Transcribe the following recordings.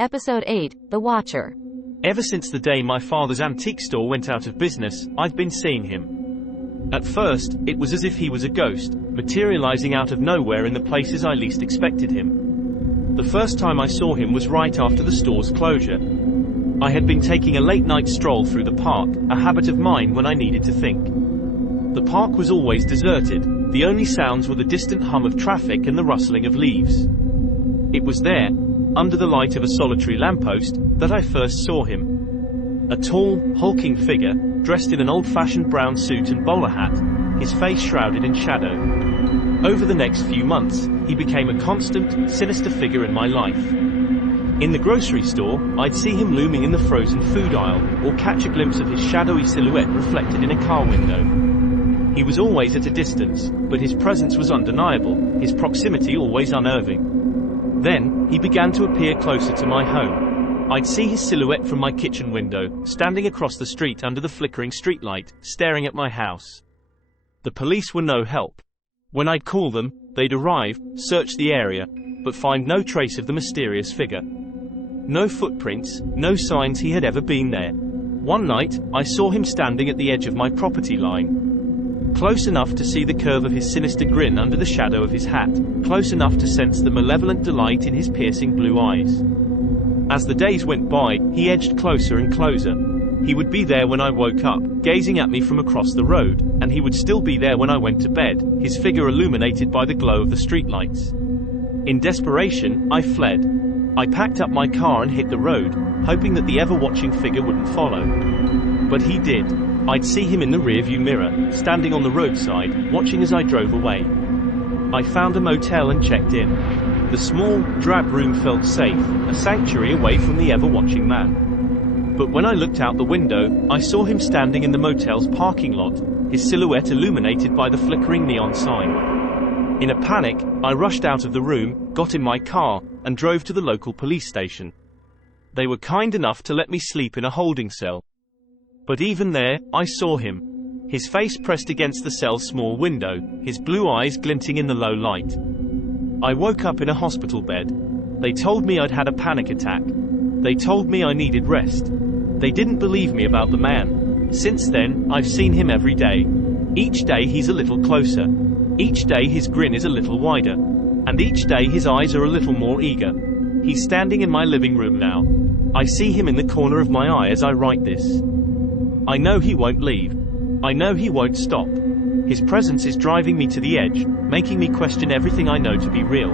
Episode 8, The Watcher. Ever since the day my father's antique store went out of business, I've been seeing him. At first, it was as if he was a ghost, materializing out of nowhere in the places I least expected him. The first time I saw him was right after the store's closure. I had been taking a late-night stroll through the park, a habit of mine when I needed to think. The park was always deserted. The only sounds were the distant hum of traffic and the rustling of leaves. It was there, under the light of a solitary lamppost, that I first saw him. A tall, hulking figure, dressed in an old-fashioned brown suit and bowler hat, his face shrouded in shadow. Over the next few months, he became a constant, sinister figure in my life. In the grocery store, I'd see him looming in the frozen food aisle, or catch a glimpse of his shadowy silhouette reflected in a car window. He was always at a distance, but his presence was undeniable, his proximity always unnerving. Then, he began to appear closer to my home. I'd see his silhouette from my kitchen window, standing across the street under the flickering streetlight, staring at my house. The police were no help. When I'd call them, they'd arrive, search the area, but find no trace of the mysterious figure. No footprints, no signs he had ever been there. One night, I saw him standing at the edge of my property line. Close enough to see the curve of his sinister grin under the shadow of his hat, close enough to sense the malevolent delight in his piercing blue eyes. As the days went by, he edged closer and closer. He would be there when I woke up, gazing at me from across the road, and he would still be there when I went to bed, his figure illuminated by the glow of the streetlights. In desperation, I fled. I packed up my car and hit the road, hoping that the ever-watching figure wouldn't follow. But he did. I'd see him in the rearview mirror, standing on the roadside, watching as I drove away. I found a motel and checked in. The small, drab room felt safe, a sanctuary away from the ever-watching man. But when I looked out the window, I saw him standing in the motel's parking lot, his silhouette illuminated by the flickering neon sign. In a panic, I rushed out of the room, got in my car, and drove to the local police station. They were kind enough to let me sleep in a holding cell. But even there, I saw him. His face pressed against the cell's small window, his blue eyes glinting in the low light. I woke up in a hospital bed. They told me I'd had a panic attack. They told me I needed rest. They didn't believe me about the man. Since then, I've seen him every day. Each day he's a little closer. Each day his grin is a little wider. And each day his eyes are a little more eager. He's standing in my living room now. I see him in the corner of my eye as I write this. I know he won't leave. I know he won't stop. His presence is driving me to the edge, making me question everything I know to be real.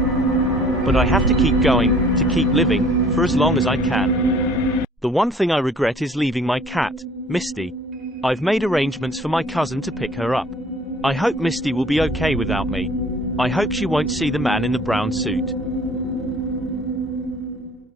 But I have to keep going, to keep living, for as long as I can. The one thing I regret is leaving my cat, Misty. I've made arrangements for my cousin to pick her up. I hope Misty will be okay without me. I hope she won't see the man in the brown suit.